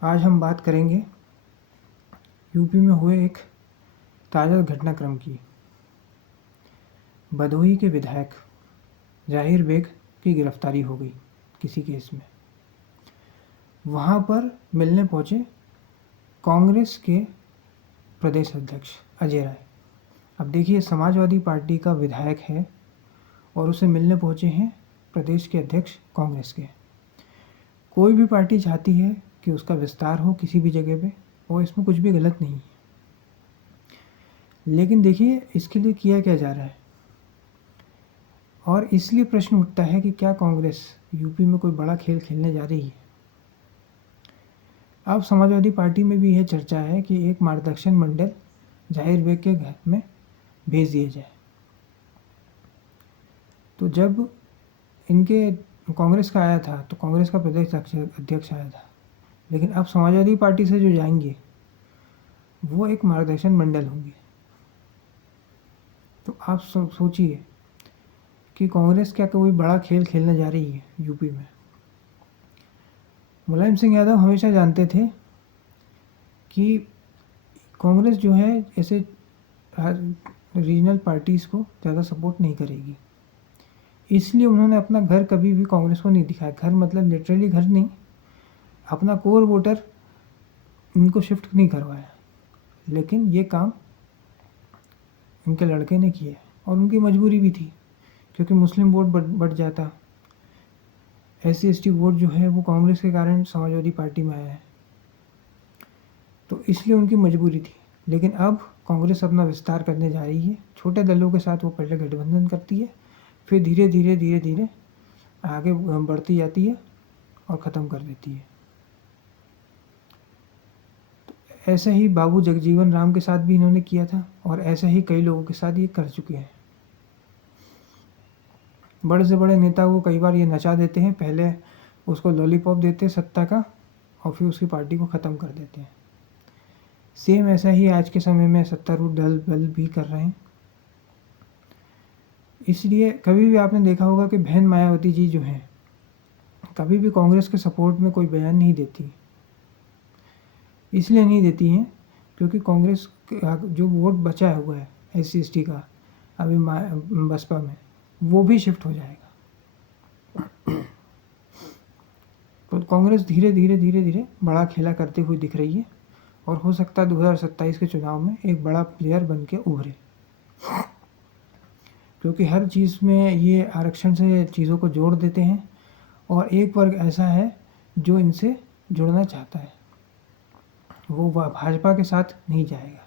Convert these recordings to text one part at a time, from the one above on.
आज हम बात करेंगे यूपी में हुए एक ताज़ा घटनाक्रम की। भदोही के विधायक ज़ाहिर बेग की गिरफ्तारी हो गई किसी केस में। वहाँ पर मिलने पहुँचे कांग्रेस के प्रदेश अध्यक्ष अजय राय। अब देखिए, समाजवादी पार्टी का विधायक है और उसे मिलने पहुँचे हैं प्रदेश के अध्यक्ष कांग्रेस के। कोई भी पार्टी चाहती है कि उसका विस्तार हो किसी भी जगह पे, और इसमें कुछ भी गलत नहीं है। लेकिन देखिए, इसके लिए किया क्या जा रहा है, और इसलिए प्रश्न उठता है कि क्या कांग्रेस यूपी में कोई बड़ा खेल खेलने जा रही है। अब समाजवादी पार्टी में भी यह चर्चा है कि एक मार्गदर्शन मंडल ज़ाहिर बेग के घर में भेज दिया जाए। तो जब इनके कांग्रेस का आया था तो कांग्रेस का प्रदेश अध्यक्ष आया था, लेकिन अब समाजवादी पार्टी से जो जाएंगे वो एक मार्गदर्शन मंडल होंगे। तो आप सोचिए कि कांग्रेस क्या कोई बड़ा खेल खेलने जा रही है यूपी में। मुलायम सिंह यादव हमेशा जानते थे कि कांग्रेस जो है ऐसे रीजनल पार्टीज़ को ज़्यादा सपोर्ट नहीं करेगी, इसलिए उन्होंने अपना घर कभी भी कांग्रेस को नहीं दिखाया। घर मतलब लिटरली घर नहीं, अपना कोर वोटर इनको शिफ्ट नहीं करवाया। लेकिन ये काम इनके लड़के ने किया और उनकी मजबूरी भी थी, क्योंकि मुस्लिम वोट बढ़ जाता। SC/ST वोट जो है वो कांग्रेस के कारण समाजवादी पार्टी में आया है, तो इसलिए उनकी मजबूरी थी। लेकिन अब कांग्रेस अपना विस्तार करने जा रही है। छोटे दलों के साथ वो पहले गठबंधन करती है, फिर धीरे धीरे आगे बढ़ती जाती है और ख़त्म कर देती है। तो ऐसा ही बाबू जगजीवन राम के साथ भी इन्होंने किया था, और ऐसा ही कई लोगों के साथ ये कर चुके हैं। बड़े से बड़े नेता को कई बार ये नचा देते हैं, पहले उसको लॉलीपॉप देते हैं सत्ता का, और फिर उसकी पार्टी को ख़त्म कर देते हैं। सेम ऐसा ही आज के समय में सत्तारूढ़ दल भी कर रहे हैं। इसलिए कभी भी आपने देखा होगा कि बहन मायावती जी जो हैं, कभी भी कांग्रेस के सपोर्ट में कोई बयान नहीं देती। इसलिए नहीं देती हैं क्योंकि कांग्रेस जो वोट बचा हुआ है SC/ST का अभी बसपा में, वो भी शिफ्ट हो जाएगा। तो कांग्रेस धीरे धीरे बड़ा खेला करते हुए दिख रही है, और हो सकता है 2027 के चुनाव में एक बड़ा प्लेयर बन के उभरे, क्योंकि हर चीज़ में ये आरक्षण से चीज़ों को जोड़ देते हैं। और एक वर्ग ऐसा है जो इनसे जुड़ना चाहता है, वो भाजपा के साथ नहीं जाएगा,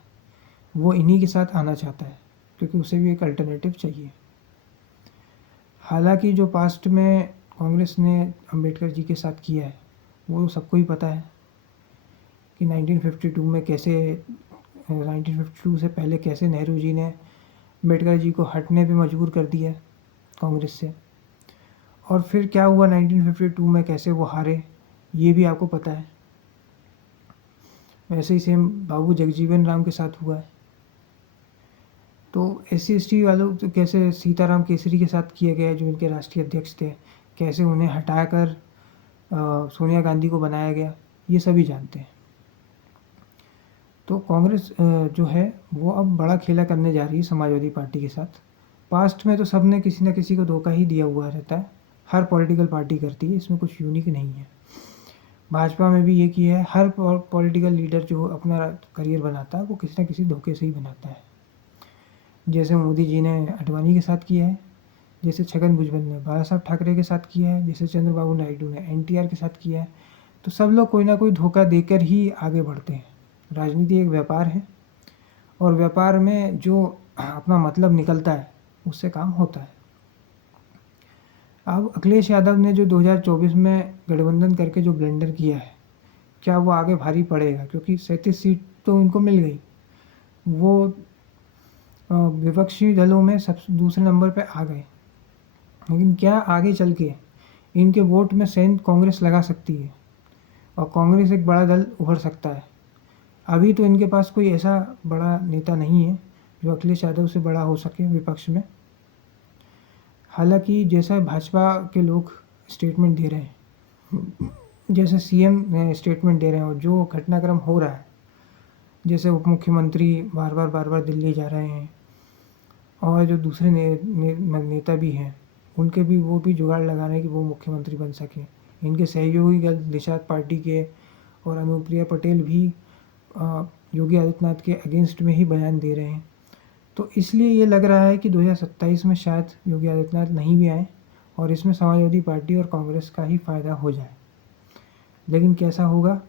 वो इन्हीं के साथ आना चाहता है, क्योंकि उसे भी एक अल्टरनेटिव चाहिए। हालांकि जो पास्ट में कांग्रेस ने अंबेडकर जी के साथ किया है वो सबको ही पता है कि 1952 में कैसे 1952 से पहले कैसे नेहरू जी ने अंबेडकर जी को हटने पे मजबूर कर दिया कांग्रेस से, और फिर क्या हुआ 1952 में, कैसे वो हारे, ये भी आपको पता है। वैसे ही सेम बाबू जगजीवन राम के साथ हुआ है। तो SC/ST वालों तो कैसे सीताराम केसरी के साथ किया गया, जो इनके राष्ट्रीय अध्यक्ष थे, कैसे उन्हें हटाकर सोनिया गांधी को बनाया गया, ये सभी जानते हैं। तो कांग्रेस जो है वो अब बड़ा खेला करने जा रही है समाजवादी पार्टी के साथ। पास्ट में तो सब ने किसी न किसी को धोखा ही दिया हुआ रहता है, हर पॉलिटिकल पार्टी करती है, इसमें कुछ यूनिक नहीं है। भाजपा में भी ये किया है, हर पॉलिटिकल लीडर जो अपना करियर बनाता है वो किसी न किसी धोखे से ही बनाता है। जैसे मोदी जी ने अडवाणी के साथ किया है, जैसे छगन भुजबल ने बाला साहब ठाकरे के साथ किया है, जैसे चंद्रबाबू नायडू ने NTR के साथ किया है। तो सब लोग कोई ना कोई धोखा देकर ही आगे बढ़ते हैं। राजनीति एक व्यापार है, और व्यापार में जो अपना मतलब निकलता है उससे काम होता है। अब अखिलेश यादव ने जो 2024 में गठबंधन करके जो ब्लेंडर किया है, क्या वो आगे भारी पड़ेगा, क्योंकि 37 सीट तो उनको मिल गई, वो विपक्षी दलों में सब दूसरे नंबर पे आ गए। लेकिन क्या आगे चल के इनके वोट में सेंध कांग्रेस लगा सकती है, और कांग्रेस एक बड़ा दल उभर सकता है। अभी तो इनके पास कोई ऐसा बड़ा नेता नहीं है जो अखिलेश यादव से बड़ा हो सके विपक्ष में। हालांकि जैसा भाजपा के लोग स्टेटमेंट दे रहे हैं जैसे सीएम स्टेटमेंट दे रहे हैं और जो घटनाक्रम हो रहा है, जैसे उप मुख्यमंत्री बार बार दिल्ली जा रहे हैं और जो दूसरे नेता भी हैं, उनके भी वो भी जुगाड़ लगा रहे हैं कि वो मुख्यमंत्री बन सकें। इनके सहयोगी निषाद पार्टी के और अनुप्रिया पटेल भी योगी आदित्यनाथ के अगेंस्ट में ही बयान दे रहे हैं। तो इसलिए ये लग रहा है कि 2027 में शायद योगी आदित्यनाथ नहीं भी आए और इसमें समाजवादी पार्टी और कांग्रेस का ही फ़ायदा हो जाए। लेकिन कैसा होगा,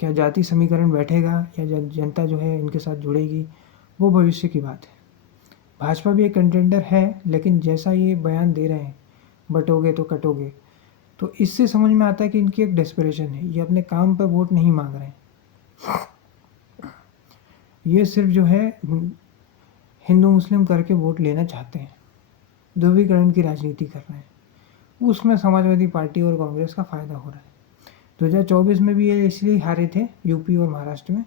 क्या जाति समीकरण बैठेगा या जनता जो है इनके साथ जुड़ेगी, वो भविष्य की बात है। भाजपा भी एक कंटेंडर है, लेकिन जैसा ये बयान दे रहे हैं, बटोगे तो कटोगे, तो इससे समझ में आता है कि इनकी एक डेस्परेशन है। ये अपने काम पर वोट नहीं मांग रहे हैं, ये सिर्फ जो है हिंदू मुस्लिम करके वोट लेना चाहते हैं, ध्रुवीकरण की राजनीति कर रहे हैं। उसमें समाजवादी पार्टी और कांग्रेस का फ़ायदा हो रहा है। 2024 में भी ये इसलिए हारे थे यूपी और महाराष्ट्र में,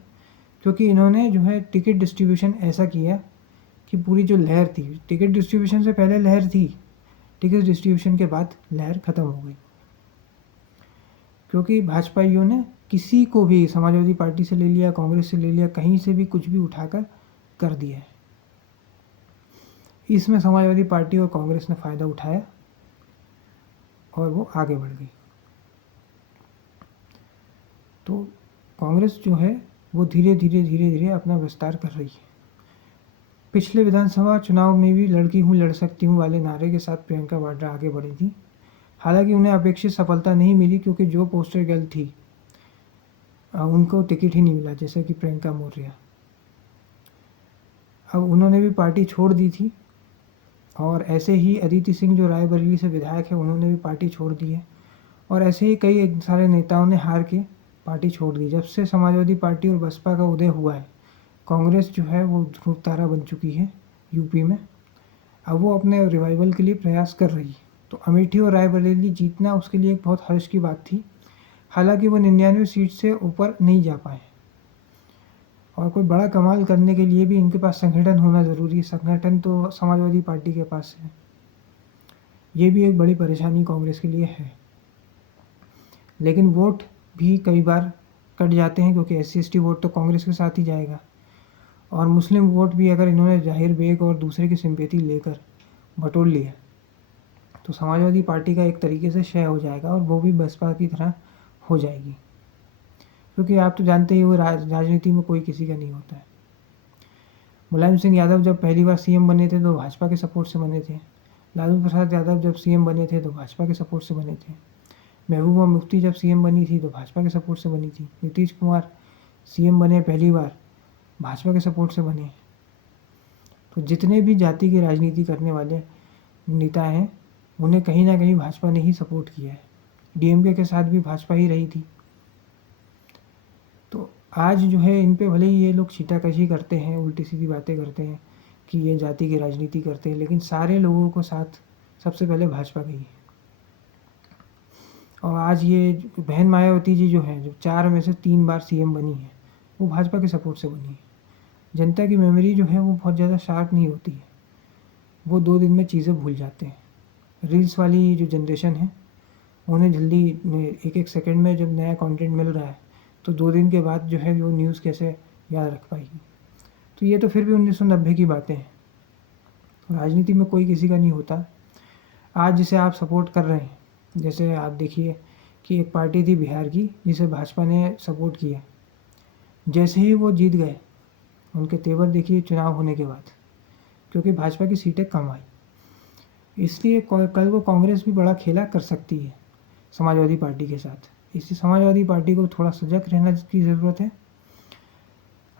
क्योंकि इन्होंने जो है टिकट डिस्ट्रीब्यूशन ऐसा किया कि पूरी जो लहर थी, टिकट डिस्ट्रीब्यूशन से पहले लहर थी, टिकट डिस्ट्रीब्यूशन के बाद लहर ख़त्म हो गई। क्योंकि भाजपाइयों ने किसी को भी समाजवादी पार्टी से ले लिया, कांग्रेस से ले लिया, कहीं से भी कुछ भी उठाकर कर दिया है। इसमें समाजवादी पार्टी और कांग्रेस ने फ़ायदा उठाया और वो आगे बढ़ गई। तो कांग्रेस जो है वो धीरे धीरे अपना विस्तार कर रही है। पिछले विधानसभा चुनाव में भी लड़की हूँ लड़ सकती हूँ वाले नारे के साथ प्रियंका वाड्रा आगे बढ़ी थी। हालांकि उन्हें अपेक्षित सफलता नहीं मिली, क्योंकि जो पोस्टर गर्ल थी उनको टिकट ही नहीं मिला, जैसे कि प्रियंका मौर्य। अब उन्होंने भी पार्टी छोड़ दी थी, और ऐसे ही अदिति सिंह जो रायबरेली से विधायक है, उन्होंने भी पार्टी छोड़ दी है। और ऐसे ही कई सारे नेताओं ने हार के पार्टी छोड़ दी। जब से समाजवादी पार्टी और बसपा का उदय हुआ है, कांग्रेस जो है वो ध्रुव तारा बन चुकी है यूपी में। अब वो अपने रिवाइवल के लिए प्रयास कर रही है। तो अमेठी और रायबरेली जीतना उसके लिए एक बहुत हर्ष की बात थी। हालांकि वो 99 सीट से ऊपर नहीं जा पाए, और कोई बड़ा कमाल करने के लिए भी इनके पास संगठन होना ज़रूरी है। संगठन तो समाजवादी पार्टी के पास है, ये भी एक बड़ी परेशानी कांग्रेस के लिए है। लेकिन वोट भी कई बार कट जाते हैं, क्योंकि SC/ST वोट तो कांग्रेस के साथ ही जाएगा, और मुस्लिम वोट भी अगर इन्होंने जाहिर बेग और दूसरे की सिंपैथी लेकर बटोर लिया, तो समाजवादी पार्टी का एक तरीके से क्षय हो जाएगा, और वो भी बसपा की तरह हो जाएगी। क्योंकि आप तो जानते ही हो, राजनीति में कोई किसी का नहीं होता है। मुलायम सिंह यादव जब पहली बार CM बने थे तो भाजपा के सपोर्ट से बने थे। लालू प्रसाद यादव जब CM बने थे तो भाजपा के सपोर्ट से बने थे। महबूबा मुफ्ती जब CM बनी थी तो भाजपा के सपोर्ट से बनी थी। नीतीश कुमार CM बने पहली बार, भाजपा के सपोर्ट से बने। तो जितने भी जाति की राजनीति करने वाले नेता हैं, उन्हें कहीं ना कहीं भाजपा ने ही सपोर्ट किया है। DMK के साथ भी भाजपा ही रही थी। तो आज जो है इन पे भले ही ये लोग छीटाकशी करते हैं, उल्टी सीधी बातें करते हैं कि ये जाति की राजनीति करते हैं, लेकिन सारे लोगों को साथ सबसे पहले भाजपा गई है। और आज ये बहन मायावती जी जो हैं, जो 4 में से 3 बार CM बनी है, वो भाजपा के सपोर्ट से बनी है। जनता की मेमोरी जो है वो बहुत ज़्यादा शार्प नहीं होती है, वो 2 दिन में चीज़ें भूल जाते हैं। रील्स वाली जो जनरेशन है, उन्हें जल्दी एक सेकंड में जब नया कंटेंट मिल रहा है, तो 2 दिन के बाद जो है वो न्यूज़ कैसे याद रख पाएगी। तो ये तो फिर भी 1990 की बातें हैं। राजनीति में कोई किसी का नहीं होता। आज जिसे आप सपोर्ट कर रहे हैं, जैसे आप देखिए कि एक पार्टी थी बिहार की जिसे भाजपा ने सपोर्ट किया, जैसे ही वो जीत गए, उनके तेवर देखिए चुनाव होने के बाद, क्योंकि भाजपा की सीटें कम आई। इसलिए कल को कांग्रेस भी बड़ा खेला कर सकती है समाजवादी पार्टी के साथ। इसलिए समाजवादी पार्टी को थोड़ा सजग रहने की ज़रूरत है।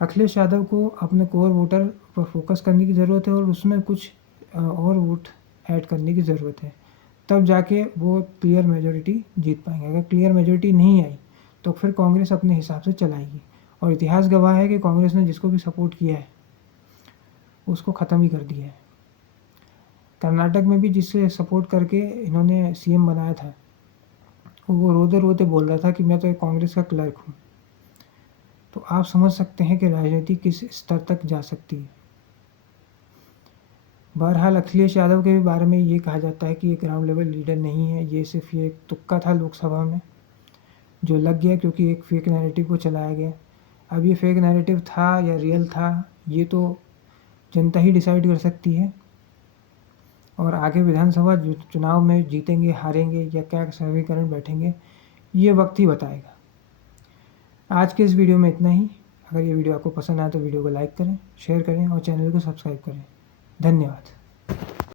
अखिलेश यादव को अपने कोर वोटर पर फोकस करने की ज़रूरत है, और उसमें कुछ और वोट ऐड करने की ज़रूरत है, तब जाके वो क्लियर मेजॉरिटी जीत पाएंगे। अगर क्लियर मेजॉरिटी नहीं आई तो फिर कांग्रेस अपने हिसाब से चलाएगी, और इतिहास गवाह है कि कांग्रेस ने जिसको भी सपोर्ट किया है उसको ख़त्म ही कर दिया है। कर्नाटक में भी जिससे सपोर्ट करके इन्होंने CM बनाया था, वो रोते रोते बोल रहा था कि मैं तो एक कांग्रेस का क्लर्क हूँ। तो आप समझ सकते हैं कि राजनीति किस स्तर तक जा सकती है। बहरहाल अखिलेश यादव के बारे में ये कहा जाता है कि ये ग्राउंड लेवल लीडर नहीं है, ये सिर्फ ये तुक्का था लोकसभा में, जो लग गया क्योंकि एक फेक नैरेटिव को चलाया गया। अब ये फेक नैरेटिव था या रियल था, ये तो जनता ही डिसाइड कर सकती है। और आगे विधानसभा चुनाव में जीतेंगे हारेंगे या क्या समीकरण बैठेंगे, ये वक्त ही बताएगा। आज के इस वीडियो में इतना ही। अगर ये वीडियो आपको पसंद आए तो वीडियो को लाइक करें, शेयर करें और चैनल को सब्सक्राइब करें। धन्यवाद।